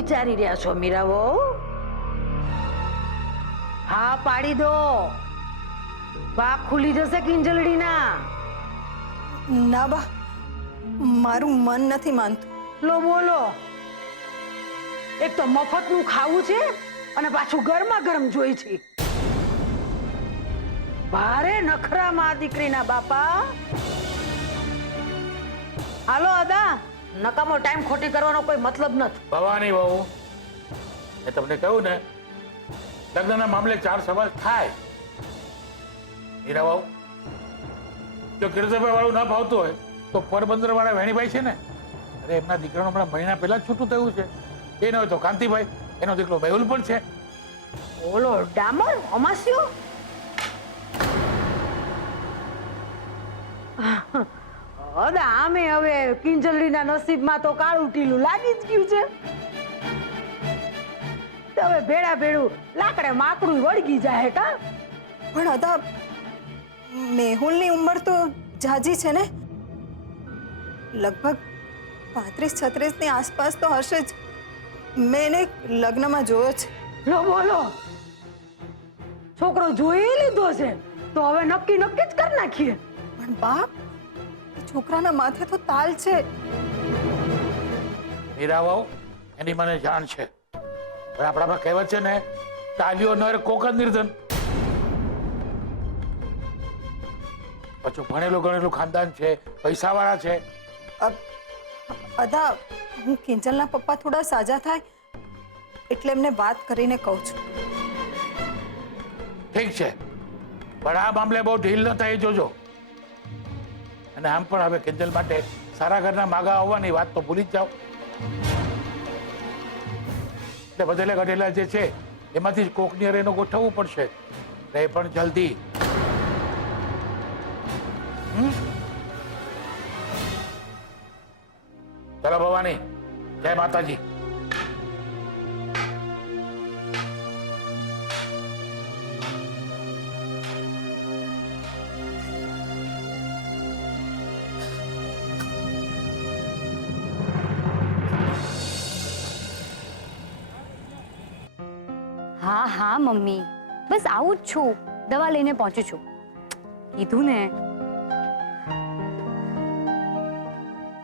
વિચારી રહ્યા છો મીરા વહુ? હા પાડી દો, પાક ખુલી જશે કિંજલડીના. ના બા, મારું મન નથી માનતું. લો બોલો, એક તો મફતનું ખાવું છે અને પાછું ગરમા ગરમ જોઈ છે. ભારે નખરા માં દીકરીના બાપા. હાલો અદા, નકામો ટાઈમ ખોટી કરવાનો કોઈ મતલબ નથી. ભવાની વહુ, મેં તમને કહ્યું ને, લગ્નના મામલે 4 સવાલ થાય. હીરા વહુ, જો કીર્તિભાઈ વાળું ના ફાવતું હોય તો પોરબંદર વાળા વેણીભાઈ છે ને, અરે એમના દીકરાનું હમણાં મહિના પહેલા જ છૂટું થયું છે. એ ન હોય તો કાંતિભાઈ, એનો દીકરો મેહુલ પણ છે. ઓલો ડામર અમાસ્યો. અદા આમે હવે કિંજલડીના નસીબમાં તો કાળું ટીલું લાગી જ ગયું છે. તો હવે ભેડા ભેડું લાકડે માકડું વળગી જાય કા. પણ અદા, મેહુલની ઉંમર તો જાજી છે ને, લગભગ 35-36 ની આસપાસ તો હશે જ. મેં એને લગ્નમાં જોયો છે. લો બોલો, છોકરો જોઈ લીધો છે તો હવે નક્કી જ કરી નાખીએ. પણ બાપ, એ છોકરાના માથે તો તાલ છે. હીરા વહુ, એની મને જાણ છે. પણ આપણામાં કહેવત છે ને, તાલીઓ નર કોક જ નિર્ધન. પાછું ભણેલું ગણેલું ખાનદાન છે, પૈસાવાળા છે. અદા, હું કિંજલના પપ્પા થોડા સાજા થાય એટલે એમને વાત કરીને કહું છું. ઠીક છે, પણ આ મામલે બહુ ઢીલ ન થાય એ જોજો. અને આમ પણ હવે કિંજલ માટે સારા ઘરના માગા આવવાની વાત તો ભૂલી જ જાઓ. એટલે બધેલા ગઢેલા જે છે એમાંથી જ કોકની હારે એનું ગોઠવવું પડશે, એ પણ જલ્દી. ચલો ભવાની, જય માતાજી. હા હા મમ્મી, બસ આવું જ છું. દવા લઈને પહોંચું છું. કીધું ને,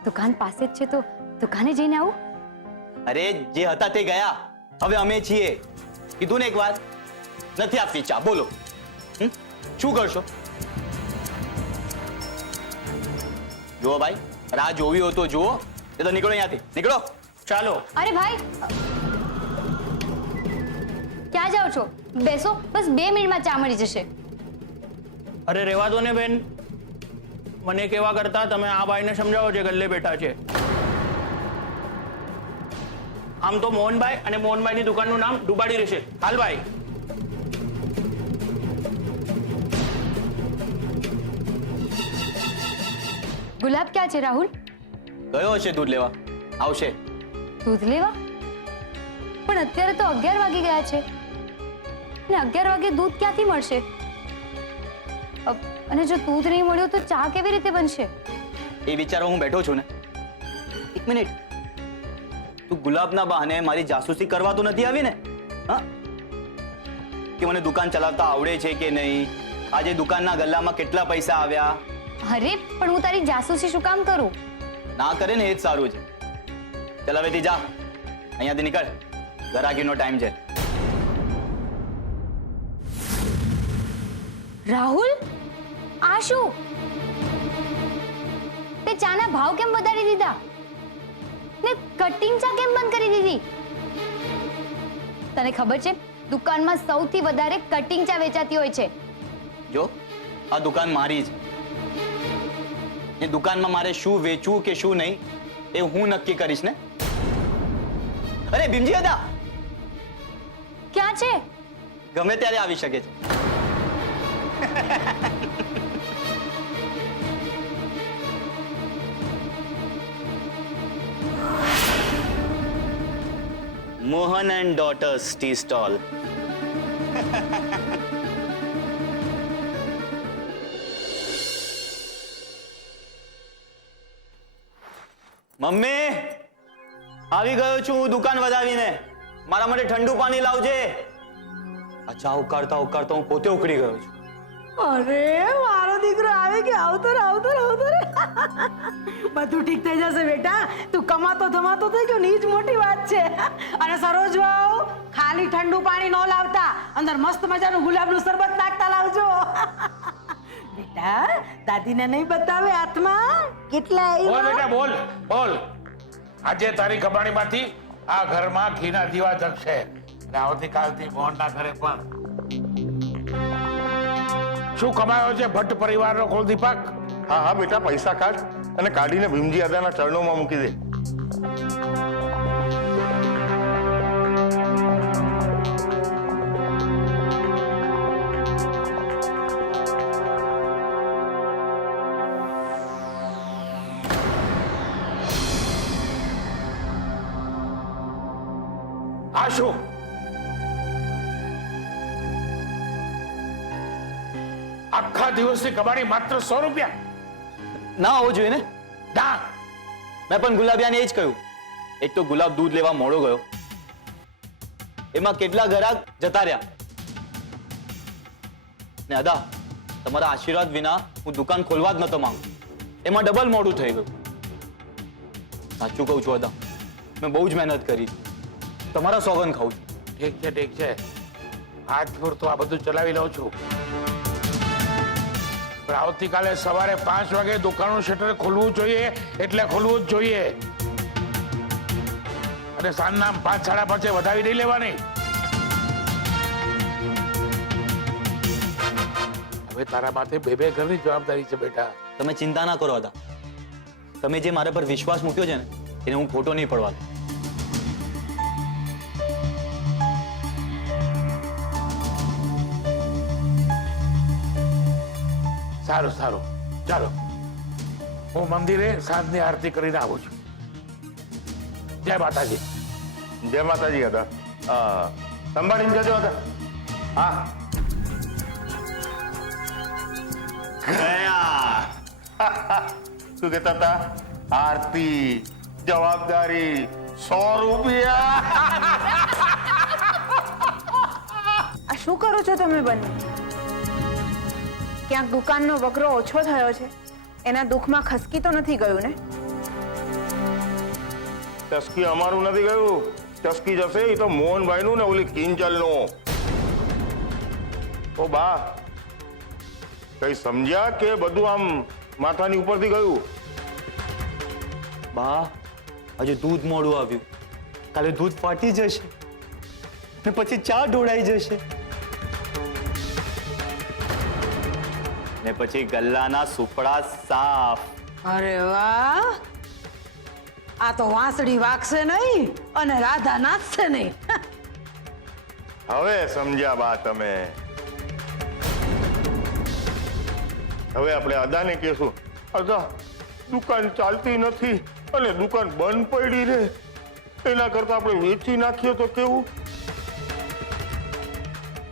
દુકાન પાસે જ છે તો દુકાને જઈને આવું. અરે જે હતા તે ગયા, હવે અમે છીએ. કીધું ને એક વાર, નથી આપવી ચા. બોલો, શું કરશો? જુઓ ભાઈ, રાહ જોવી હોય તો જુઓ, એ તો નીકળો અહીંયાથી, નીકળો. ચાલો. અરે ભાઈ, ક્યાં જાઓ છો? બેસો, બસ 2 મિનિટમાં ચા મળી જશે. અરે રહેવા દો ને બેન, મને કેવા કરતા તમે આ ભાઈને સમજાવો જે ગલ્લે બેઠા છે. આમ તો મોહનભાઈ અને મોહનભાઈની દુકાનનું નામ ડુબાડી રહેશે. હાલ ભાઈ. ગુલાબ ક્યાં છે રાહુલ? ગયો હશે દૂધ લેવા, આવશે. દૂધ લેવા? પણ અત્યારે તો 11 વાગી ગયા છે ને 11 વાગે દૂધ ક્યાંથી મળશે? અને જો દૂધ નહીં મળ્યું તો ચા કેવી રીતે બનશે? એ વિચારો હું બેઠો છું ને. એક મિનિટ, તું ગુલાબના બહાને મારી જાસૂસી કરવા તો નથી આવી ને? હા, કે મને દુકાન ચલાવતા આવડે છે કે નહીં, આજે દુકાનના ગલ્લામાં કેટલા પૈસા આવ્યા. અરે પણ હું તારી જાસૂસી શું કામ કરું? ના કરે ને એ જ સારું છે. ચાલ હવેથી જા, અહીંયાથી નીકળ, ગરાગીનો ટાઈમ છે. રાહુલ, આ શું? તે ચાના ભાવ કેમ વધારી દીધા ને કટિંગ ચા કેમ બંધ કરી દીધી? તને ખબર છે દુકાનમાં સૌથી વધારે કટિંગ ચા વેચાતી હોય છે. જો, આ દુકાન મારી જ. એ દુકાનમાં મારે શું વેચવું કે શું નહીં એ હું નક્કી કરીશ ને. અરે ભીમજી હતા, ક્યાં છે? ગમે ત્યારે આવી શકે છે. Mohan and daughter's tea stall. Mummy, આવી ગયો છું હું દુકાન વધાવીને. મારા માટે ઠંડુ પાણી લાવજે. આ ચા ઉકાળતા ઉકાળતા હું પોતે ઉકળી ગયો છું. અરે મારો દીકરો આવે કે આવતો રે આવતો રે આવતો રે. બધું ઠીક થઈ જશે બેટા. તું કમાતો ધમાતો થઈ ગયો ને, ઈ જ મોટી વાત છે. અને સરોજ વાવ, ખાલી ઠંડુ પાણી ન લાવતા, અંદર મસ્ત મજાનું ગુલાબનું શરબત નાખતા લાવજો. બેટા દાદીને નહીં બતાવે હાથમાં કેટલા બોલ આવ્યા? બેટા બોલ બોલ. આજે તારી કમાણીમાંથી આ ઘરમાં ઘીના દીવા જગશે અને આવતીકાલથી મોહનના ઘરે પણ. શું કમાયો છે ભટ્ટ પરિવારનો કુલદીપક? હા હા બેટા, પૈસા કાઢ અને કાઢીને ભીમજી દાદાના ચરણોમાં મૂકી દે. આ શું? આખા દિવસની કમાણી માત્ર 100 રૂપિયા? ના હોવું જોઈએ ને. ના, મેં પણ ગુલાબિયાને એ જ કહ્યું. એક તો ગુલાબ દૂધ લેવા મોડો ગયો, એમાં કેટલા ગ્રાહક જતા રહ્યા. ને અદા, તમારા આશીર્વાદ વિના હું દુકાન ખોલવા જ નતો માંગુ. એમાં ડબલ મોડું થઈ ગયું. સાચું કહું છું અદા, મેં બહુ જ મહેનત કરી. તમારા સોગન ખાઉં છું. ઠીક છે ઠીક છે, આજ પૂરતું આ બધું ચલાવી લઉં છું. પણ આવતીકાલે સવારે 5 વાગે દુકાનનું શટર ખોલવું જોઈએ એટલે ખોલવું જ જોઈએ. અને સાંજના 5, 5:30 વધાવી નહીં લેવાની. હવે તારા માથે 2 ઘરની જવાબદારી છે બેટા. તમે ચિંતા ના કરો અદા. તમે જે મારા પર વિશ્વાસ મૂક્યો છે ને, એને હું ખોટો નહીં પડવા દઉં. સારું સારું, ચાલો હું મંદિરે સાંજની આરતી કરીને આવું છું. જય માતાજી. જય માતાજી હતા. સંભાળીને જજો હતા. હા ગયા. શું કહેતા હતા? આરતી, જવાબદારી, 100 રૂપિયા. આ શું કરો છો તમે બંને? ક્યાંક દુકાનનો વકરો ઓછો થયો છે, એના દુઃખમાં ખસકી તો નથી ગયું ને? ચસકી અમારું નથી ગયું. ચસકી જશે એ તો મોહનભાઈનું ને ઓલી કિંજલનું. ઓ બા, કઈ સમજ્યા કે બધું આમ માથાની ઉપરથી ગયું? બા, આજે દૂધ મોડું આવ્યું. કાલે દૂધ ફાટી જશે ને પછી ચા ઢોળાઈ જશે ને પછી ગલ્લાના સુપડા સાફ. અરે વાહ, આ તો વાંસળી વાગશે નહીં અને રાધા નાચશે નહીં. હવે સમજ્યા બા તમે. હવે આપણે અદાને કહેશું, અદા દુકાન ચાલતી નથી અને દુકાન બંધ પડી રહે, એના કરતા આપણે વેચી નાખીએ તો કેવું?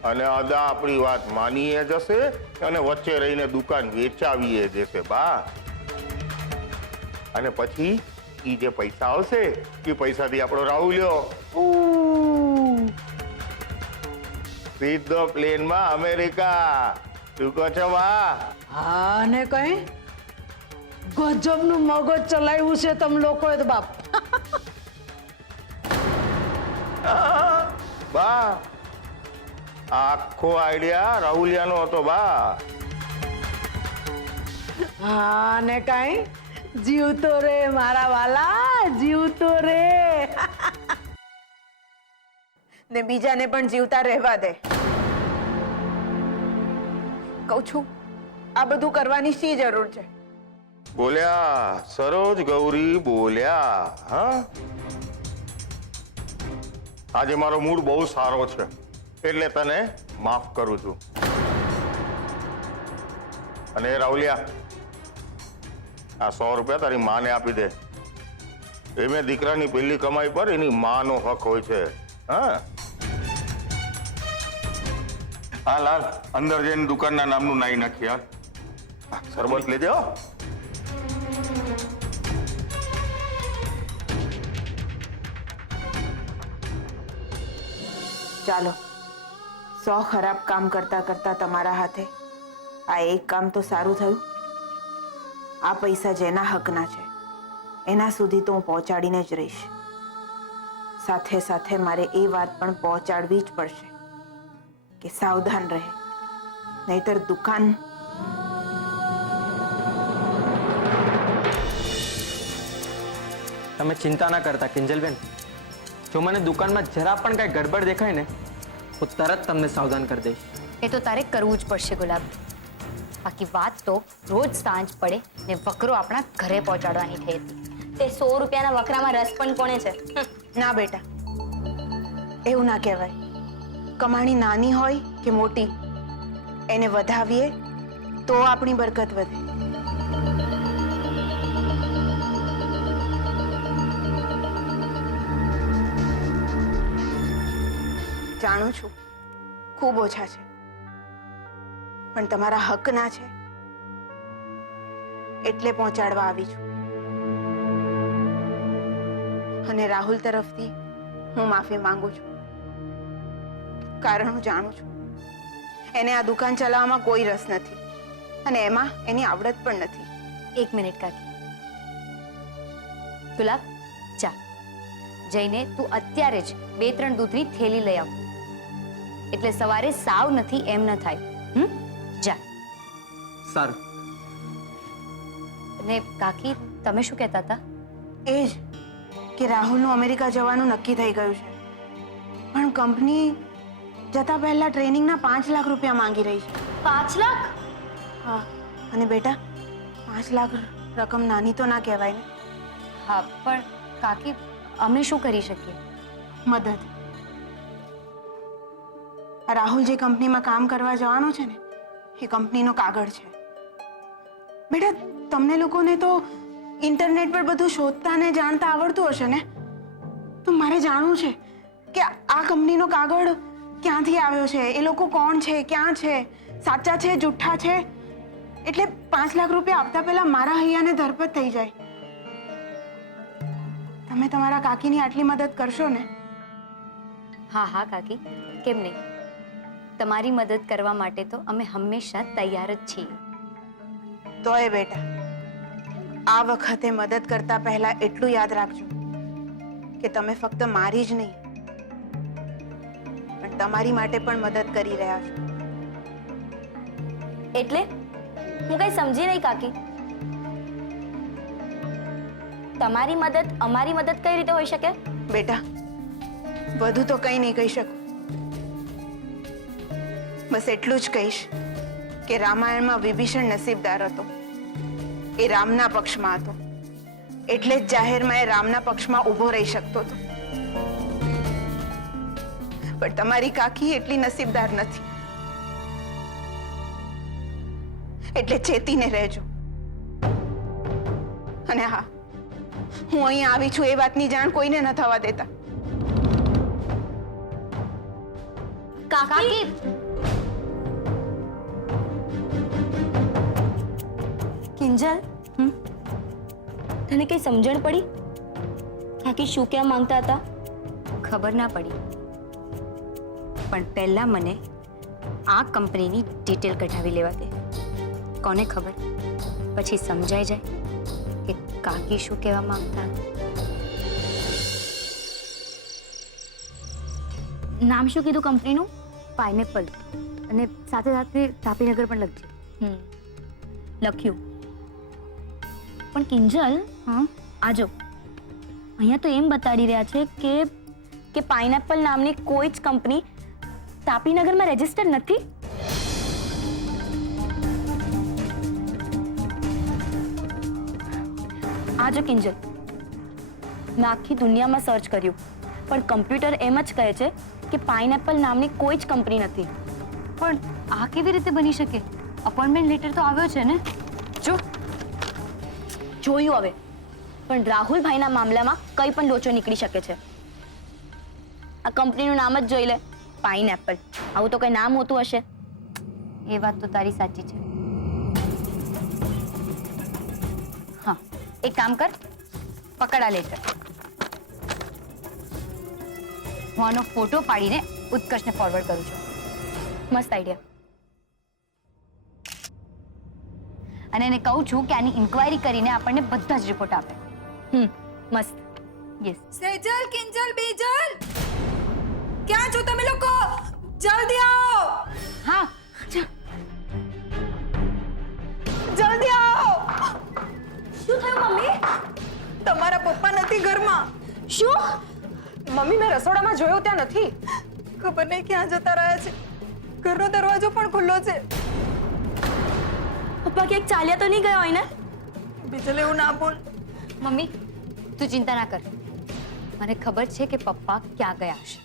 અને અદા આપણી વાત માનીએ જશે અને વચ્ચે રહીને દુકાન વેચાવીએ જશે બા. અને પછી ઈ જે પૈસા આવશે એ પૈસાથી આપણો રાહુલ્યો સીધો પ્લેનમાં અમેરિકા. શું કહો છો બા? હા ને કઈ ગજબનું મગજ ચલાવ્યું છે તમ લોકોએ તો બાપ. બા, આખો આઈડિયા રાહુલિયાનો હતો બા. હા ને કઈ જીવતો રે મારા વાલા, જીવતો રે. ને બીજાને પણ જીવતા રહેવા દે. કહું છું, આ બધું કરવાની શી જરૂર છે? બોલ્યા સરોજ ગૌરી, બોલ્યા. હા, આજે મારો મૂડ બહુ સારો છે એટલે તને માફ કરું છું. અને રાહુલિયા, આ 100 રૂપિયા તારી માને આપી દે. એ મેં દીકરાની પહેલી કમાઈ પર એની માનો હક હોય છે. હા હા લાલ, અંદર જઈને દુકાનના નામનું નાઈ નાખી. હાલ, શરબત લેજે. હો ચાલો 100 ખરાબ કામ કરતા કરતા તમારા હાથે આ એક કામ તો સારું થયું. આ પૈસા જેના હકના છે એના સુધી તો હું પહોંચાડીને જ રહીશ. સાથે સાથે મારે એ વાત પણ પહોંચાડવી જ પડશે કે સાવધાન રહે, નહીતર દુકાન તમે ચિંતા ના કરતા કિંજલબેન. જો મને દુકાનમાં જરા પણ કાંઈ ગડબડ દેખાય ને હું તરત તમને સાવધાન કરી દઈશ. એ તો તારે કરવું જ પડશે ગુલાબ. બાકી વાત તો રોજ સાંજ પડે ને વકરો આપણા ઘરે પહોંચાડવાની થઈ હતી. તે 100 રૂપિયાના વકરામાં રસ પણ કોણે છે? ના બેટા, એવું ના કહેવાય. કમાણી નાની હોય કે મોટી, એને વધાવીએ તો આપણી બરકત વધે. જાણું છું ખૂબ ઓછા છે, પણ તમારા હકના છે એટલે પહોંચાડવા આવી છું. અને રાહુલ તરફથી હું માફી માંગુ છું, કારણ હું જાણું છું એને આ દુકાન ચલાવવામાં કોઈ રસ નથી અને એમાં એની આવડત પણ નથી. 1 મિનિટ કાકી. ગુલાબ જા, જઈને તું અત્યારે જ 2-3 દૂધની થેલી લઈ આવ, એટલે સવારે સાવ નથી એમ ન થાય. જા. સારું. અને કાકી તમે શું કહેતા હતા? એ જ કે રાહુલનું અમેરિકા જવાનું નક્કી થઈ ગયું છે, પણ કંપની જતા પહેલા ટ્રેનિંગના 5 લાખ રૂપિયા માંગી રહી છે. 5 લાખ? હા, અને બેટા 5 લાખ રકમ નાની તો ના કહેવાય ને. હા, પણ કાકી અમે શું કરી શકીએ? મદદ. આ રાહુલ જે કંપનીમાં કામ કરવા જવાનો છે ને એ કંપનીનો કાગળ છે. બેટા તમને લોકોને તો ઇન્ટરનેટ પર બધું શોધતા ને જાણતા આવડતું હશે ને, તો મારે જાણવું છે કે આ કંપનીનો કાગળ ક્યાંથી આવ્યો છે, એ લોકો કોણ છે, ક્યાં છે, સાચા છે, જુઠ્ઠા છે. એટલે 5 લાખ રૂપિયા આપતા પહેલા મારા હૈયાને ધરપત થઈ જાય. તમે તમારા કાકીની આટલી મદદ કરશો ને? હા હા કાકી, કેમ નહીં. તમારી મદદ કરવા માટે તો અમે હંમેશા તૈયાર જ છીએ. તોય બેટા આ વખતે મદદ કરતા પહેલા એટલું યાદ રાખજો કે તમે ફક્ત મારી જ નહીં પણ તમારી માટે પણ મદદ કરી રહ્યા છો. એટલે હું કઈ સમજી નહીં કાકી. તમારી મદદ અમારી મદદ કઈ રીતે હોઈ શકે? બેટા વધુ તો કંઈ નહીં કહી શકું, બસ એટલું જ કહીશ કે રામાયણમાં વિભીષણ નસીબદાર હતો. એ રામના પક્ષમાં હતો, એટલે જ જાહેરમાં એ રામના પક્ષમાં ઊભો રહી શકતો હતો. પણ તમારી કાકી એટલી નસીબદાર નથી, એટલે ચેતીને રહેજો. અને હા, હું અહીં આવી છું એ વાતની જાણ કોઈને ન થવા દેતા. કાકી કિંજલ, તને કઈ સમજણ પડી? કાકી શું કહેવા માંગતા હતા? ખબર ના પડી, પણ પહેલા મને આ કંપનીની ડિટેલ કઢાવી લેવા દે. કોને ખબર પછી સમજાઈ જાય કે કાકી શું કહેવા માંગતા. નામ શું કીધું કંપનીનું? પાઇનેપલ. અને સાથે સાથે તાપીનગર પણ લખજે. લખ્યું. પણ કિંજલ, આજો અહીંયા તો એમ બતાડી રહ્યા છે કે પાઇનેપલ નામની કોઈ જ કંપની તાપીનગરમાં રજીસ્ટર નથી. આજો કિંજલ, મેં આખી દુનિયામાં સર્ચ કર્યું પણ કમ્પ્યુટર એમ જ કહે છે કે પાઇનેપલ નામની કોઈ જ કંપની નથી. પણ આ કેવી રીતે બની શકે? અપોઇન્ટમેન્ટ લેટર તો આવ્યો છે ને. જો જોયું હવે, પણ રાહુલભાઈના મામલામાં કંઈ પણ લોચો નીકળી શકે છે. આ કંપનીનું નામ જ જોઈ લે, પાઇનેપલ. આવું તો કઈ નામ હોતું હશે. એ વાત તો તારી સાચી છે. હા, એક કામ કર, પકડ આ લેટર. હું આનો ફોટો પાડીને ઉત્કર્ષને ફોરવર્ડ કરું છું. મસ્ત આઈડિયા. અને એને કહું છું કે આની ઇન્ક્વાયરી કરીને આપણને બધા જ રિપોર્ટ આપે. મસ્ત. યસ. સેજલ, કિંજલ, બીજલ, ક્યાં છો તમે લોકો? જલ્દી આવો. હા. જલ્દી આવો. શું થયું મમ્મી? તમારા પપ્પા નથી ઘરમાં. શું? મમ્મી, મેં રસોડામાં જોયો ત્યાં નથી. ખબર નહીં ક્યાં જતા રહ્યા છે. ઘરનો દરવાજો પણ ખુલ્લો છે. પપ્પા ક્યાંક ચાલ્યા તો નહીં ગયા હોય ને? બીજલ, એવું ના બોલ. મમ્મી તું ચિંતા ના કર. મને ખબર છે કે પપ્પા ક્યાં ગયા હશે.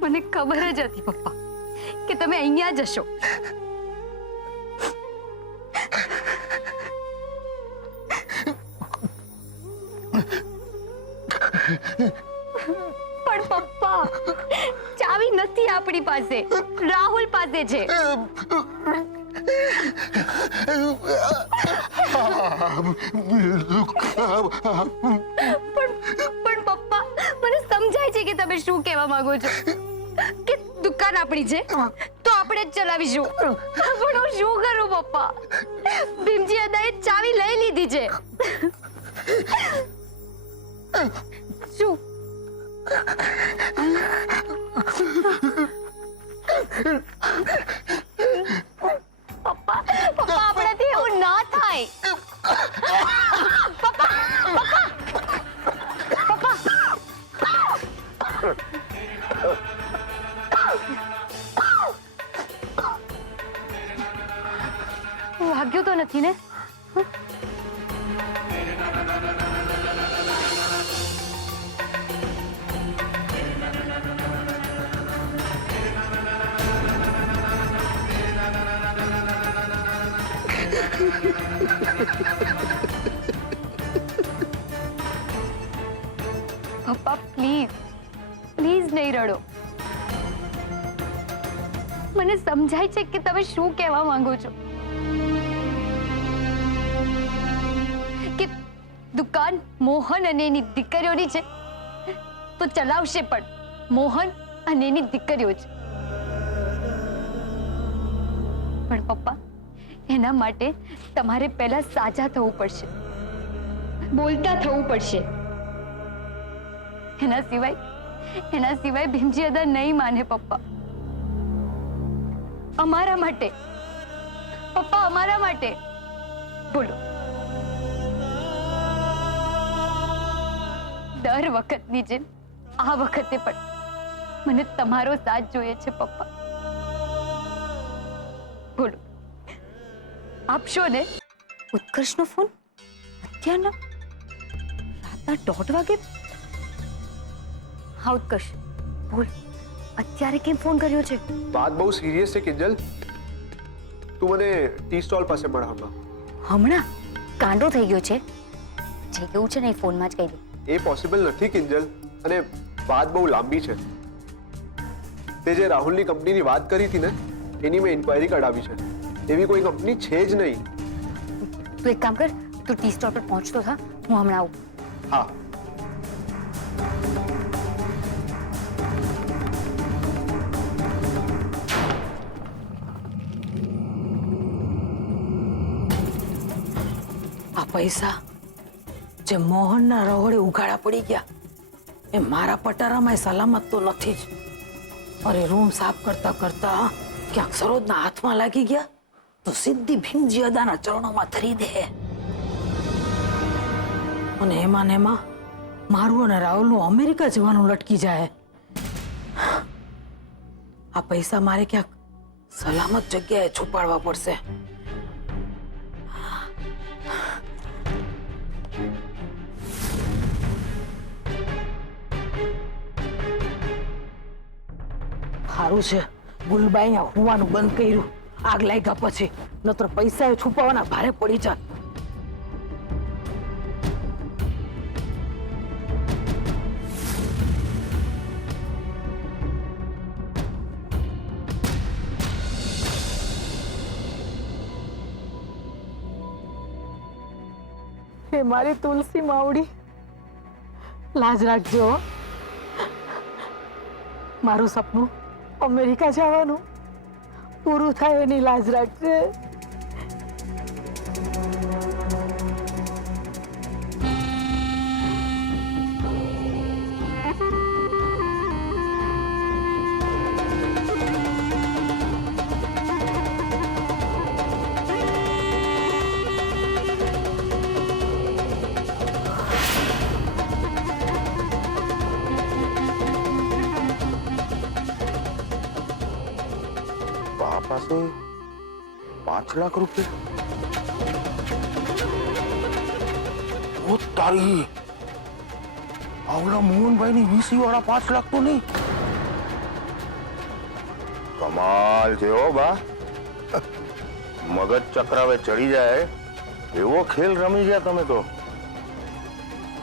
મને ખબર જ હતી પપ્પા કે તમે અહીંયા જ હશો. પણ પપ્પા ચાવી નથી આપણી પાસે, રાહુલ પાસે છે. પણ પપ્પા મને સમજાય છે કે તમે શું કહેવા માંગો છો કે દુકાન આપણી છે તો આપણે જ ચલાવીશું. પણ હું શું કરું પપ્પા? ભીમજી અદાએ ચાવી લઈ લીધી છે. શું પપ્પા આપણાથી એવું ના થાય. વાગ્યું તો નથી ને? પપ્પા પ્લીઝ પ્લીઝ નહીં રડો. મને સમજાય છે કે તમે શું કહેવા માંગો છો કે દુકાન મોહન અને એની દીકરીઓની છે તો ચલાવશે પણ મોહન અને એની દીકરીઓ જ. પણ પપ્પા એના માટે તમારે પહેલા સાજા થવું પડશે, બોલતા થવું પડશે. એના સિવાય ભીમજી અદા નહીં માને પપ્પા. અમારા માટે પપ્પા, અમારા માટે બોલો. દર વખતની જેમ આ વખતે પણ મને તમારો સાથ જોઈએ છે પપ્પા. બોલો, આપશો ને? ઉત્કર્ષનો ફોન અત્યારના રાતના 1:30 વાગે? હા ઉત્કર્ષ બોલ, અત્યારે કેમ ફોન કર્યો છે? વાત બહુ સિરિયસ છે કિંજલ. તું મને ટી સ્ટોલ પાસે મળ હમણાં. હમણાં? કાંડો થઈ ગયો છે. જે કેવું છે ને એ ફોનમાં જ કહી દે. એ પોસિબલ નથી કિંજલ, અને વાત બહુ લાંબી છે. તે જે રાહુલની કંપનીની વાત કરી હતી ને એની મેં ઇન્ક્વાયરી કઢાવી છે. એવી કોઈ કંપની છે જ નહીં. તું એક કામ કર, તું ટી સ્ટોલ પર પહોંચતો થા, હું હમણાં આવું. હા. આ પૈસા જે મોહનના રહોડે ઉઘાડા પડી ગયા એ મારા પટારામાં સલામત તો નથી જ. અરે રૂમ સાફ કરતા કરતા ક્યાંક સરોજના હાથમાં લાગી ગયા તો સીધી ભીમજી અદાના ચરણોમાં ધરી દે. અને એમાં ને એમાં મારું અને રાહુલનું અમેરિકા જવાનું લટકી જાય. આ પૈસા મારે ક્યાંક સલામત જગ્યાએ છુપાડવા પડશે. સારું છે ગુલબાઈ હોવાનું બંધ કર્યું આગ લાગ્યા પછી, નતર પૈસા છુપાવવાના ભારે પડી જાત. હે મારી તુલસી માવડી, લાજ રાખજો હો. મારું સપનું અમેરિકા જવાનું પૂરું થાય એની લાજ રાખજે. બા પાસે 5 લાખ રૂપિયા? ઓ તારી, આવડા મોહનભાઈ ની વીસી વાળા 5 લાખ તો નહીં. કમાલ છે હો બા, મગજ ચક્રાવે ચડી જાય એવો ખેલ રમી ગયા તમે તો.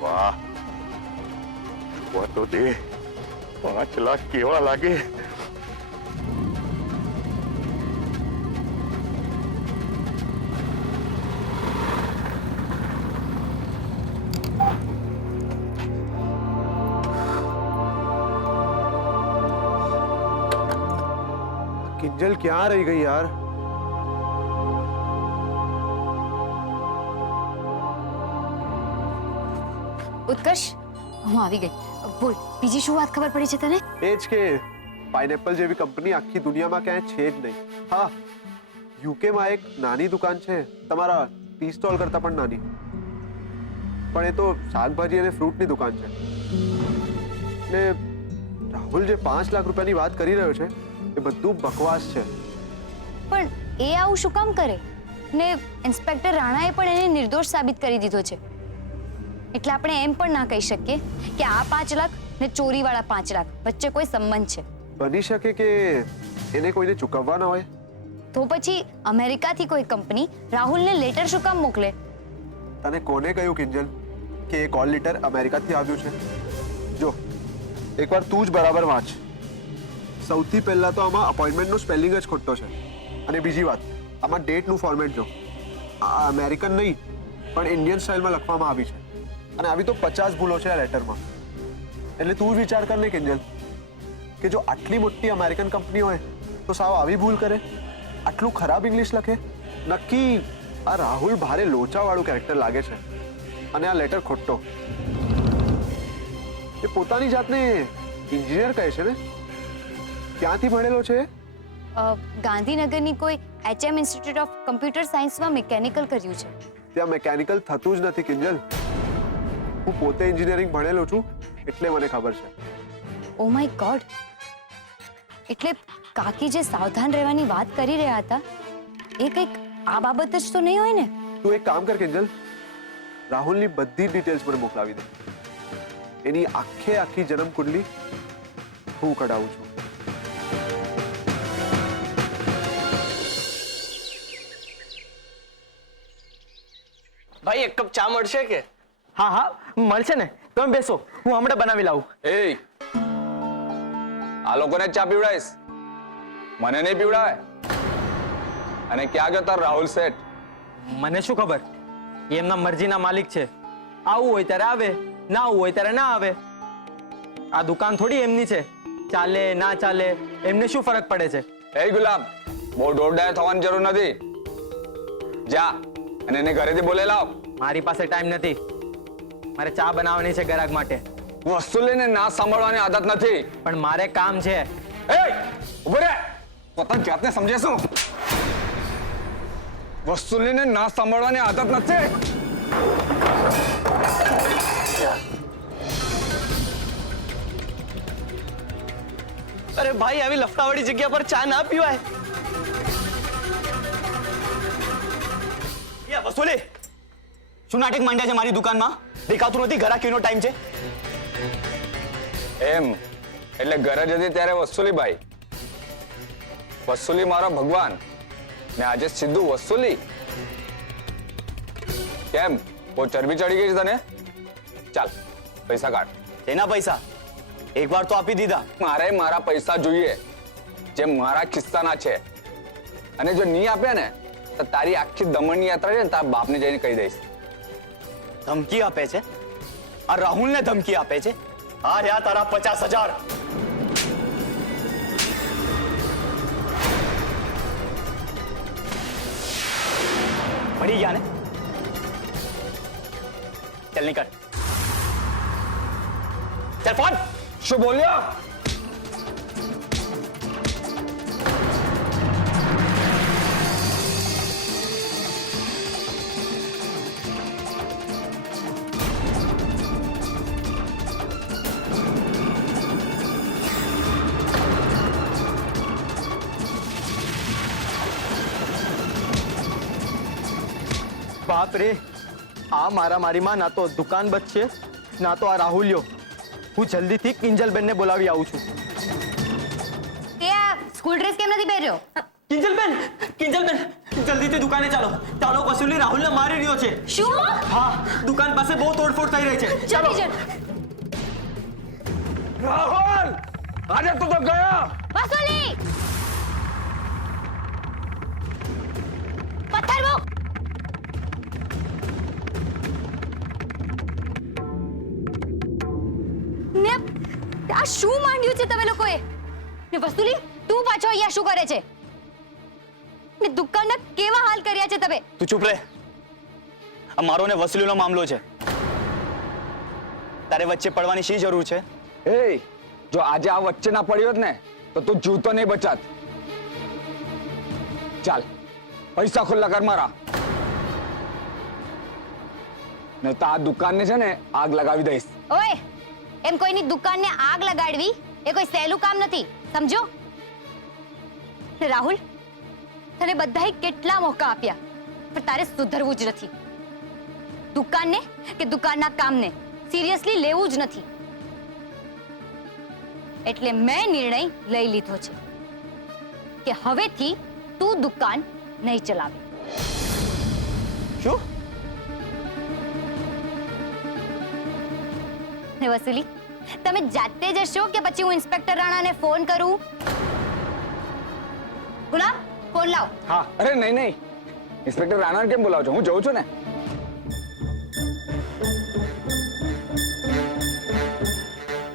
વાહ, જોવા તો દે 5 લાખ કેવા લાગે. किंजल क्या रही गई यार? ઉત્કર્ષ, હું આવી ગઈ. બોલ, બીજી શું વાત ખબર પડી છે તને? એ જ કે પાઇનેપલ જેવી કંપની આખી દુનિયામાં ક્યાંય છે જ નહીં. હા, યુકેમાં એક નાની દુકાન છે, તમારા ટી સ્ટોલ કરતા પણ નાની, પણ એ તો શાકભાજી અને ફ્રૂટની દુકાન છે. ને રાહુલ જે 5 લાખ રૂપિયાની વાત કરી રહ્યો છે એ બધું બકવાસ છે. પણ એ આવું શું કામ કરે? ને ઇન્સ્પેક્ટર રાણાએ પણ એને નિર્દોષ સાબિત કરી દીધો છે. એટલે આપણે એમ પણ ના કહી શકીએ કે આ 5 લાખ ને ચોરીવાળા 5 લાખ વચ્ચે કોઈ સંબંધ છે. બની શકે કે એને કોઈને ચૂકવવાના હોય. તો પછી અમેરિકાથી કોઈ કંપની રાહુલને લેટર શું કામ મોકલે? તને કોને કહ્યું કિંજલ કે એ કોલ લેટર અમેરિકાથી આવ્યું છે? જો એકવાર તું જ બરાબર વાંચ. સૌથી પહેલા તો આમાં અપોઇન્ટમેન્ટનો સ્પેલિંગ જ ખોટો છે. અને બીજી વાત, આમાં ડેટનું ફોર્મેટ જો, આ અમેરિકન નહીં પણ ઇન્ડિયન સ્ટાઇલમાં લખવામાં આવી છે. અને આવી તો 50 ભૂલો છે આ લેટરમાં. એટલે તું જ વિચાર કર ને કિંજલ, કે જો આટલી મોટી અમેરિકન કંપની હોય તો સાવ આવી ભૂલ કરે, આટલું ખરાબ ઇંગ્લિશ લખે. નક્કી આ રાહુલ ભારે લોચાવાળું કેરેક્ટર લાગે છે. અને આ લેટર ખોટો. એ પોતાની જાતને એન્જિનિયર કહે છે ને? ક્યાંથી ભણેલો છે? ગાંધીનગરની કોઈ HM ઇન્સ્ટિટ્યૂટ ઓફ કમ્પ્યુટર સાયન્સમાં મિકેનિકલ કર્યું છે. ત્યાં મેકેનિકલ થતું જ નથી કિંજલ. હું પોતે એન્જિનિયરિંગ ભણેલો છું એટલે મને ખબર છે. Oh my God! એટલે કાકી જે સાવધાન રહેવાની વાત કરી રહ્યા હતા એ કંઈક આ બાબત જ તો નહીં હોય ને? તું એક કામ કર કિંજલ, રાહુલની બધી ડિટેલ્સ મને મોકલાવી દે. એની આખી જન્મ કુંડલી હું કઢાવું છું. ભાઈ એક કપ ચા મળશે કે? હા હા મળશે ને, તમે બેસો, હું હમણાં બનાવી લાવું. એ આ લોકોને ચા પીવડાઈશ, મને નહીં પીવડાવે. અને ક્યાં ગયો તાર રાહુલ શેઠ? મને શું ખબર, એ એમના મરજીના માલિક છે. આવું હોય ત્યારે આવે, ના આવું હોય ત્યારે ના આવે. આ દુકાન થોડી એમની છે, ચાલે ના ચાલે એમને શું ફરક પડે છે? એ ગુલાબ, બહુ દોડડાય થવાની જરૂર નથી. જા અને એને ઘરેથી બોલે લાવ. મારી પાસે ટાઈમ નથી, મારે ચા બનાવવાની છે ગ્રાહક માટે. વસ્તુ લઈને ના સાંભળવાની આદત નથી. પણ મારે કામ છે. એ ઉભો રે, પોતાની જાતને સમજે શું? વસ્તુ લઈને ના સાંભળવાની આદત નથી. અરે ભાઈ, આવી લફડાવાળી જગ્યા પર ચા ના પીવાય. વસુલી, શું નાટક માંડ્યા છે મારી દુકાનમાં? દેખાતું નથી ઘરાકીનો ટાઈમ છે. એમ એટલે ઘરે જ હતી ત્યારે વસુલી ભાઈ. વસુલી મારો ભગવાન ને આજે સીધું વસુલી. કેમ બહુ ચરબી ચડી ગઈ છે તને? ચાલ પૈસા કાઢ. એના પૈસા એકવાર તો આપી દીધા. મારે મારા પૈસા જોઈએ જે મારા ખિસ્સાના છે. અને જો નહીં આપ્યા ને તો તારી આખી દમણની યાત્રા છે ને તારા બાપને જઈને કહી દઈશ. ધમકી આપે છે? આ રાહુલને ધમકી આપે છે? આ રહ્યા તારા 50,000. મળી ગયા ને? ચાલ નીકળ. ચાલ ફોન. શું બોલ્યો? બાપ રે, આ મારામારીમાં ના તો દુકાન બચશે ના તો આ રાહુલિયો. હું જલ્દીથી કિંજલબેનને બોલાવી આવું છું. તે આ સ્કૂલ ડ્રેસ કેમ નથી પહેર્યો? કિંજલબેન, કિંજલબેન, જલ્દીથી દુકાને ચાલો. ચાલો, વસુલી રાહુલને મારી રહ્યો છે. શું? હા, દુકાન પાસે બહુ તોડફોડ થઈ રહી છે. ચાલો બીજલ. રાહુલ, આજે તું તો ગયો. વસુલી! પથ્થર મૂક. ને આ શું માંડ્યું છે તમે લોકોએ? ને વસુલી, તું પાછો અહીંયા શું કરે છે? ને દુકાનના કેવા હાલ કર્યા છે તમે? તું ચૂપ રહે. આ મારો ને વસૂલીનો મામલો છે. તારે વચ્ચે પડવાની શી જરૂર છે? એ જો આજે આ વચ્ચે ના પડ્યો જ ને તો તું જીવતો નહીં બચાત. ચાલ પૈસા ખુલ્લા કર મારા, ને તો આ દુકાનને છે ને આગ લગાવી દઈશ. ઓય, એમ કોઈની દુકાનને આગ લગાડવી એ કોઈ સહેલું કામ નથી, સમજો? ને રાહુલ, તને બધાએ કેટલા મોકા આપ્યા પણ તારે સુધરવું જ નથી. દુકાનને કે દુકાનના કામને સિરિયસલી લેવું જ નથી. એટલે મેં નિર્ણય લઈ લીધો છે કે હવેથી તું દુકાન નહીં ચલાવે. શું? ને વસુલી, તમે જાતે જશો કે પછી હું ઇન્સ્પેક્ટર રાણાને ફોન કરું? ગુલાબ, ફોન લાવ. હા. અરે નહીં નહીં, ઇન્સ્પેક્ટર રાણાને કેમ બોલાવો છો? હું જઉં છું ને.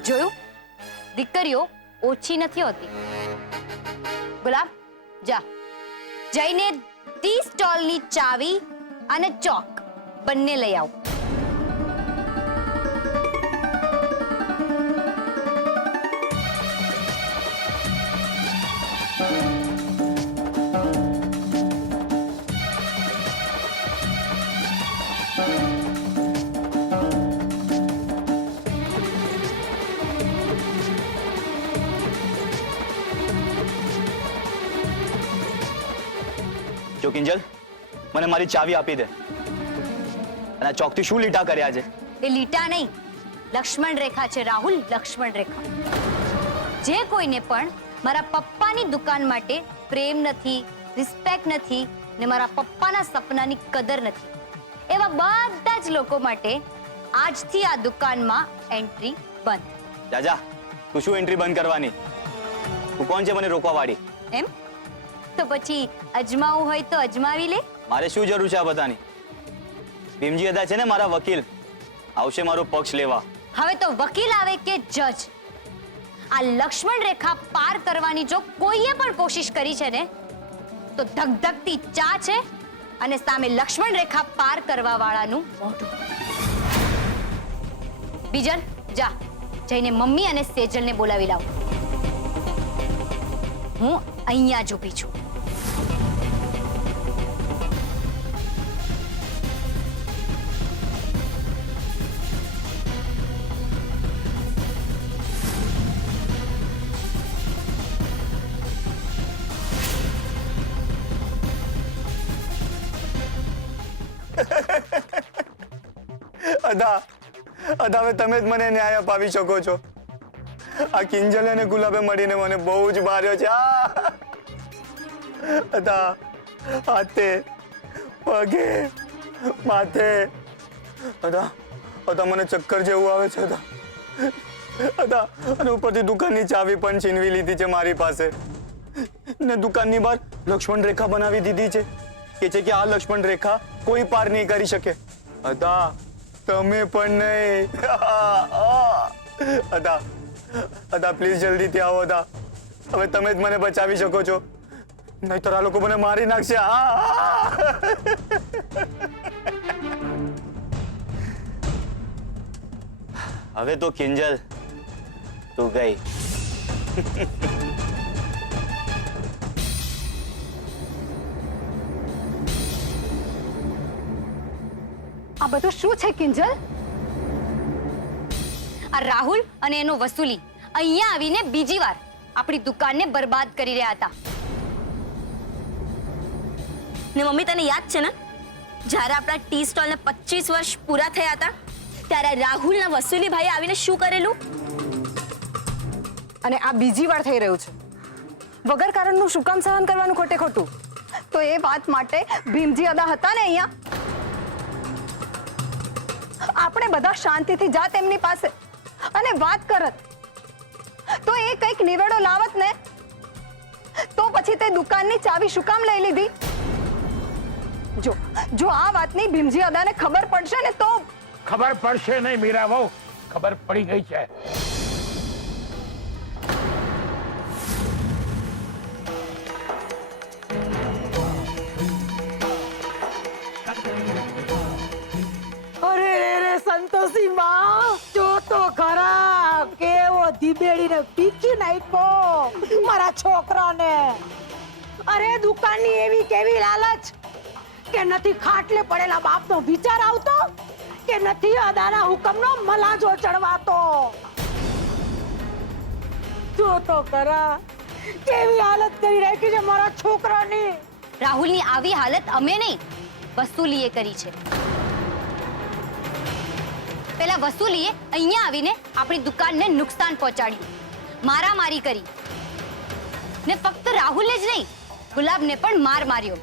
જોયું, દીકરીઓ ઓછી નથી હોતી. ગુલાબ, જા જઈને ટી સ્ટોલની ચાવી અને ચોક બંને લઈ આવ. જો કિંજલ, મને મારી ચાવી આપી દે. અને આ ચોકથી શું લીટા કર્યા છે? એ લીટા નહીં, લક્ષ્મણ રેખા છે રાહુલ, લક્ષ્મણ રેખા. જે કોઈને પણ મારા પપ્પાની દુકાન માટે પ્રેમ નથી, રિસ્પેક્ટ નથી ને મારા પપ્પાના સપનાની કદર નથી, એવા બધા જ લોકો માટે આજથી આ દુકાનમાં એન્ટ્રી બંધ. જા જા, તું શું એન્ટ્રી બંધ કરવાની? તું કોણ છે મને રોકવા વાળી? એમ તો પછી અજમાવું હોય તો અજમાવી લે. મારે શું જરૂર છે આ બધાની? ભીમજી હતા છે ને મારા વકીલ, આવશે મારો પક્ષ લેવા. હવે તો વકીલ આવે કે જજ, આ લક્ષ્મણ રેખા પાર કરવાની જો કોઈએ પણ કોશિશ કરી છે ને તો ધગધગતી ચા છે અને સામે લક્ષ્મણ રેખા પાર કરવા વાળાનું મોઢું. બીજલ, જા જઈને મમ્મી અને સેજલને બોલાવી લાવ. હું અહીંયા જ ઊભી છું. અદા, અદા હવે તમે જ મને ન્યાય અપાવી શકો છો. આ કિંજલ અને ગુલાબે મળીને મને બહુ જ માર્યો છે. અદા, હાથે, પગે, માથે. અદા, અદા મને ચક્કર જેવું આવે છે. અદા, અદા, અને ઉપરથી દુકાનની ચાવી પણ છીનવી લીધી છે મારી પાસે. ને દુકાનની બહાર લક્ષ્મણ રેખા બનાવી દીધી છે કે આ લક્ષ્મણ રેખા કોઈ પાર નહીં કરી શકે. અદા, તમે પણ નહીં. અદા અદા પ્લીઝ જલ્દીથી આવો અદા. હવે તમે જ મને બચાવી શકો છો, નહીંતર આ લોકો મને મારી નાખશે. હવે તો કિંજલ તું ગઈ. આ બધું શું છે કિંજલ? આ રાહુલ અને એનો વસૂલી અહીંયા આવીને બીજી વાર આપણી દુકાનને બરબાદ કરી રહ્યા હતા. ને મમ્મી તને યાદ છે ને જ્યારે આપણા ટી સ્ટોલને 25 વર્ષ પૂરા થયા હતા ત્યારે રાહુલના વસૂલી ભાઈએ આવીને શું કરેલું? અને આ બીજી વાર થઈ રહ્યું છે. વગર કારણનું શું કામ સહન કરવાનું ખોટે ખોટું? તો એ વાત માટે ભીમજી અદા હતા ને અહીંયા. આપણે બધા શાંતિથી જાત એમની પાસે અને વાત કરત તો એ કંઈક નિવેડો લાવત ને. તો પછી તે દુકાનની ચાવી શું કામ લઈ લીધી? જો આ વાતની ભીમજી અદાને ખબર પડશે ને તો ખબર પડશે નહીં મીરા બહુ, ખબર પડી ગઈ છે. અરે રે સંતોષી માં, જો તો ખરા કેવો ધીબેડીને પીકી નાખ્યો મારા છોકરાને. અરે દુકાનની એવી કેવી લાલચ કે નથી ખાટલે પડેલા બાપનો વિચાર આવતો કે નથી અદાના હુકમનો મલાજો ચડવાતો. જો તો ખરા કેવી હાલત કરી રાખી છે મારા છોકરાની. રાહુલની આવી હાલત અમે નહીં, વસૂલીએ કરી છે. પેલા વસૂલીએ અહીંયા આવીને આપણી દુકાનને નુકસાન પહોંચાડ્યું, મારામારી કરી ને ફક્ત રાહુલને જ નહીં ગુલાબને પણ માર માર્યો.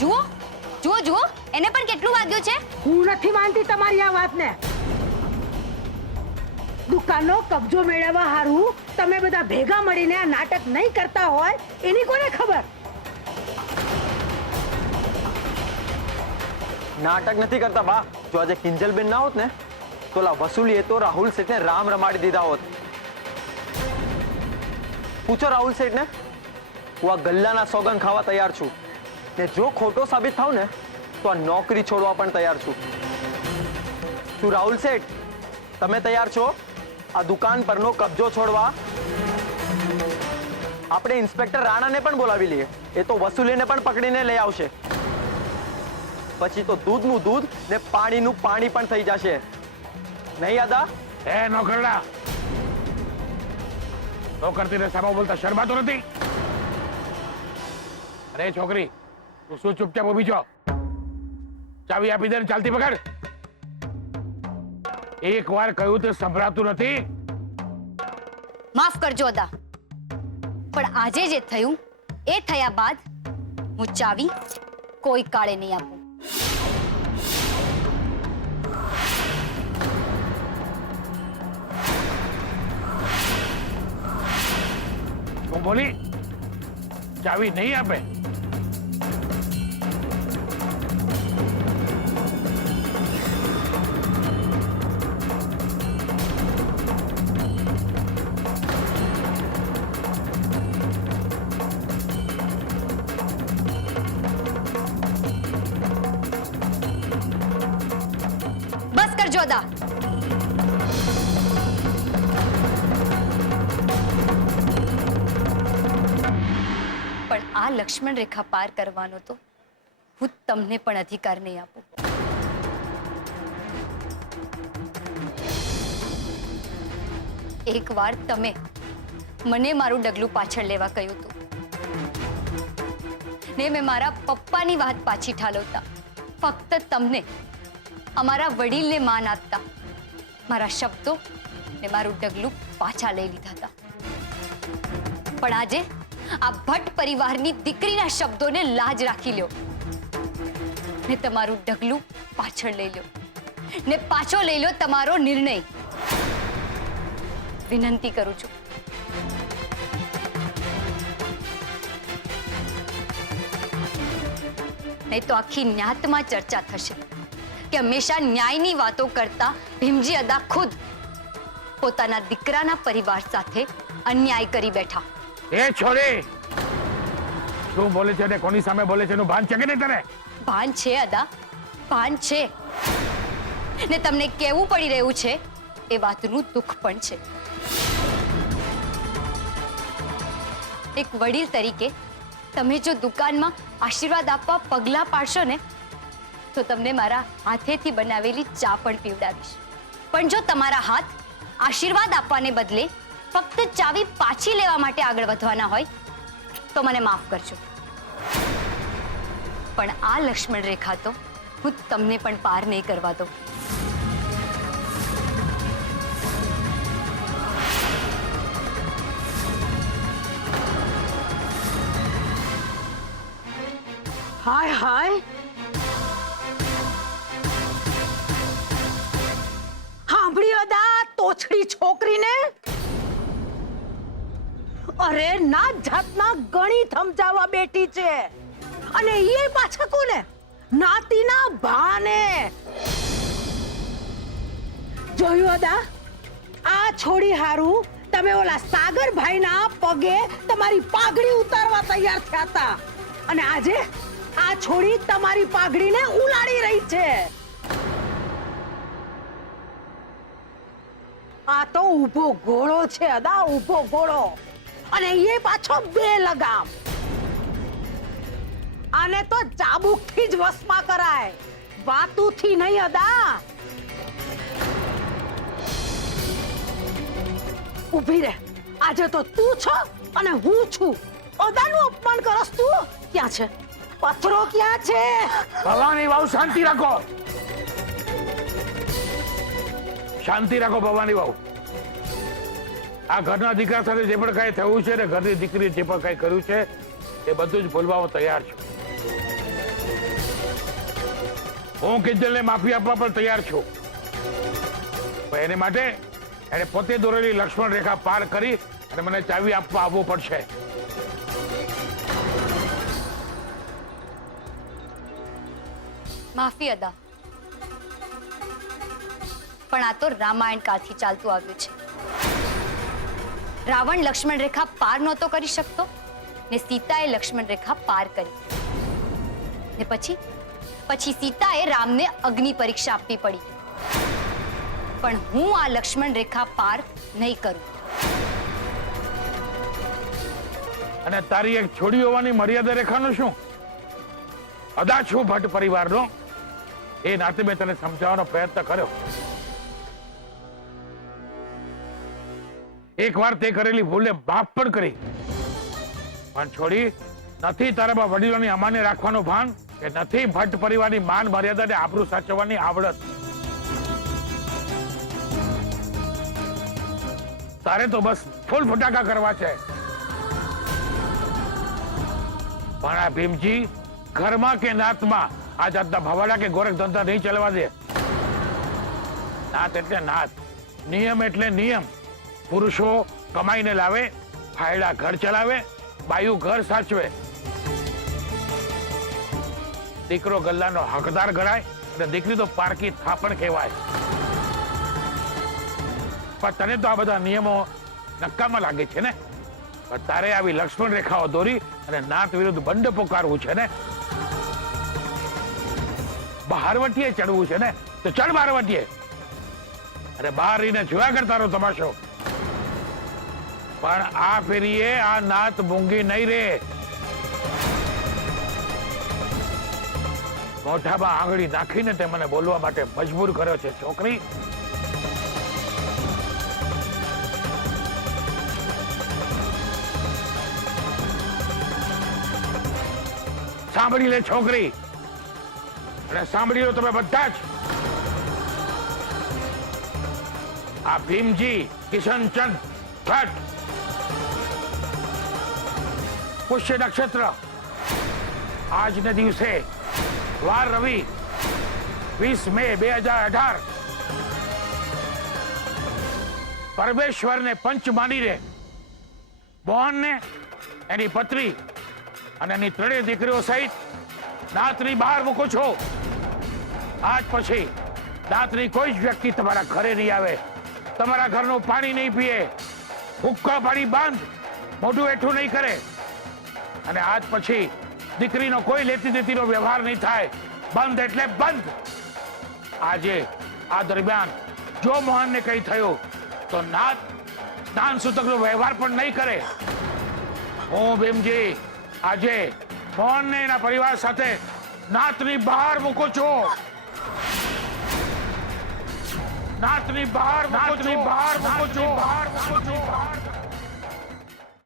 જુઓ જુઓ જુઓ એને પણ કેટલું વાગ્યું છે. હું નથી માનતી તમારી આ વાતને. દુકાનનો કબજો મેળવવા હારું તમે બધા ભેગા મળીને આ નાટક નહીં કરતા હોય એની કોને ખબર? નાટક નથી કરતા બા. જો આજે કિંજલબેન ના હોત ને તો લા વસૂલીએ તો રાહુલ શેઠને રામ રમાડી દીધા હોત. પૂછો રાહુલ શેઠને, હું આ ગલ્લાના સોગન ખાવા તૈયાર છું ને જો ખોટો સાબિત થાવ ને તો આ નોકરી છોડવા પણ તૈયાર છું. શું રાહુલ શેઠ તમે તૈયાર છો આ દુકાન પરનો કબજો છોડવા? આપણે ઇન્સ્પેક્ટર રાણાને પણ બોલાવી લઈએ, એ તો વસૂલીને પણ પકડીને લઈ આવશે. પછી તો દૂધનું દૂધ ને પાણીનું પાણી પણ થઈ જશે. નહીં આદા? એ નોકરડા, નોકરતીને સામો બોલતા શરમાતો નથી? અરે છોકરી, તું શું ચૂપચાપ ઊભી છો? ચાવી આપી દે ને ચાલતી પકડ. એક વાર કહ્યું તે સંભળાતું નથી? માફ કરજો અદા, પણ આજે જે થયું એ થયા બાદ હું ચાવી કોઈ કાળે નહીં આપું. હું બોલી ચાવી નહીં આપે? બસ કરજો અદા. પણ આ લક્ષ્મણ રેખા પાર કરવાનો તો હું તમને પણ અધિકાર નહીં આપું. એકવાર તમે મને મારું ડગલું પાછળ લેવા કહ્યું હતું ને મેં મારા પપ્પાની વાત પાછી ઠાલવતા ફક્ત તમને અમારા વડીલને માન આપતા મારા શબ્દો ને મારું ડગલું પાછા લઈ લીધા હતા. પણ આજે આ ભટ્ટ પરિવારની દીકરીના શબ્દોને લાજ રાખી લ્યો ને તમારું ડગલું પાછળ લઈ લ્યો ને પાછો લઈ લો તમારો નિર્ણય. વિનંતી કરું છું. નહીં તો આખી ન્યાતમાં ચર્ચા થશે કે હંમેશા ન્યાયની વાતો કરતા ભીમજી અદા ખુદ પોતાના દીકરાના પરિવાર સાથે અન્યાય કરી બેઠા. એ છોડી શું બોલે છે ને કોની સામે બોલે છે એનું ભાન છે કે નહીં તને? ભાન છે અદા, ભાન છે. ને તમને કેવું પડી રહ્યું છે એ વાતનું દુઃખ પણ છે. એક વડીલ તરીકે તમે જો દુકાનમાં આશીર્વાદ આપવા પગલાં પાડશો ને તો તમને મારા હાથેથી બનાવેલી ચા પણ પીવડાવીશ. પણ જો તમારા હાથ આશીર્વાદ આપવાને બદલે ફક્ત ચાવી પાછી લેવા માટે આગળ વધવાના હોય તો મને માફ કરજો. પણ આ લક્ષ્મણ રેખા તો હું તમને પણ પાર નહીં કરવા દઉં. હાય હાય, સાંભળ્યો દા તોછડી છોકરીને? અરે ના જાતના ગણી સમજાવવા બેઠી છે અને એ પાછા કોને? નાતીના ભાને. જોયું અદા, આ છોડી હારું તમે ઓલા સાગરભાઈના પગે તમારી પાઘડી ઉતારવા તૈયાર થયા હતા અને આજે આ છોડી તમારી પાઘડીને ઉલાડી રહી છે. આ તો ઊભો ઘોડો છે અદા, ઊભો ઘોડો, અને એ પાછો બે લગામ. આને તો ચાબુકથી જ વશમાં કરાય, વાતુથી નહીં અદા. ઊભી રહે, આજે તો તું છો અને હું છું. અદાનું અપમાન કરસ તું? ક્યાં છે પથરો? ક્યાં છે? ભવાની વાવ, શાંતિ રાખો, શાંતિ રાખો ભવાની વાવ. આ ઘરના દીકરા સાથે જે પણ કઈ થયું છે ને ઘરની દીકરી જે પણ કઈ કર્યું છે એ બધું જ ભૂલવા તૈયાર છું. હું કિંજલને માફી આપવા પણ તૈયાર છું. પણ એને માટે એને પોતે દોરેલી લક્ષ્મણ રેખા પાર કરી અને મને ચાવી આપવા આવવું પડશે. માફી અદા, પણ આ તો રામાયણ કાળથી ચાલતું આવ્યું છે. રાવણ લક્ષ્મણ રેખા પાર નહોતો કરી શકતો ને સીતાએ લક્ષ્મણ રેખા પાર કરી ને પછી સીતાએ રામને અગ્નિ પરીક્ષા આપવી પડી. પણ હું આ લક્ષ્મણ રેખા પાર નહીં કરું. અને તારી એક છોડી હોવાની મર્યાદા રેખાનું શું? અદા છું ભટ્ટ પરિવારનો, એ નાતે મેં તને સમજાવવાનો પ્રયત્ન કર્યો. એકવાર તે કરેલી ભૂલને માફ પણ કરી, પણ છોડી નથી તારામાં વડીલોની અમાન્ય રાખવાનું ભાન કે નથી ભટ્ટ પરિવારની માન મર્યાદાને આબરૂ સાચવવાની આવડત. તારે તો બસ ફૂલ ફટાકા કરવા છે. પણ આ ભીમજી ઘરમાં કે નાતમાં આ જાતના ભવાડા કે ગોરખ ધંધા નહીં ચલાવવા દે. નાત એટલે નાત, નિયમ એટલે નિયમ. પુરુષો કમાઈને લાવે, ફાયડા ઘર ચલાવે, બાયુ ઘર સાચવે. દીકરો ગલ્લાનો હકદાર ગણાય અને દીકરી તો પારકી થાપણ કહેવાય. પણ તને તો આ બધા નિયમો નક્કામાં લાગે છે ને? પણ તારે આવી લક્ષ્મણ રેખાઓ દોરી અને નાત વિરુદ્ધ બંડ પોકારવું છે ને? બહારવટીએ ચડવું છે ને તો ચડ બહારવટીએ, અને બહાર રહીને જોયા કરતા રહો તમાશો. પણ આ ફેરીએ આ નાત મૂંગી નહીં રે. મોઢામાં આંગળી નાખીને તે મને બોલવા માટે મજબૂર કર્યો છે છોકરી. સાંભળી લે છોકરી, અને સાંભળી લો તમે બધા જ. આ ભીમજી કિશનચંદ ભટ્ટ, પુષ્ય નક્ષત્ર, આજને દિવસે વાર રવિ 20 મે 2018, પરમેશ્વરને પંચ માનીને મોહનને, એની પત્ની અને એની ત્રણેય દીકરીઓ સહિત નાતની બહાર મૂકું છું. આજ પછી રાત્રિ કોઈ જ વ્યક્તિ તમારા ઘરે નહીં આવે, તમારા ઘરનું પાણી નહીં પીએ, હુક્કા પાણી બંધ, મોઢું એઠું નહીં કરે, અને આજ પછી દીકરીનો કોઈ લેતી દેતીનો વ્યવહાર નહીં થાય. બંધ એટલે બંધ. આજે આ દરમિયાન જો મોહનને કંઈ થયું તો નાત સ્નાન સૂતકનો વ્યવહાર પણ નહીં કરે. હું ભીમજી આજે મોહનને એના પરિવાર સાથે નાતની બહાર મૂકું છું. નાતની બહાર મૂકું છું.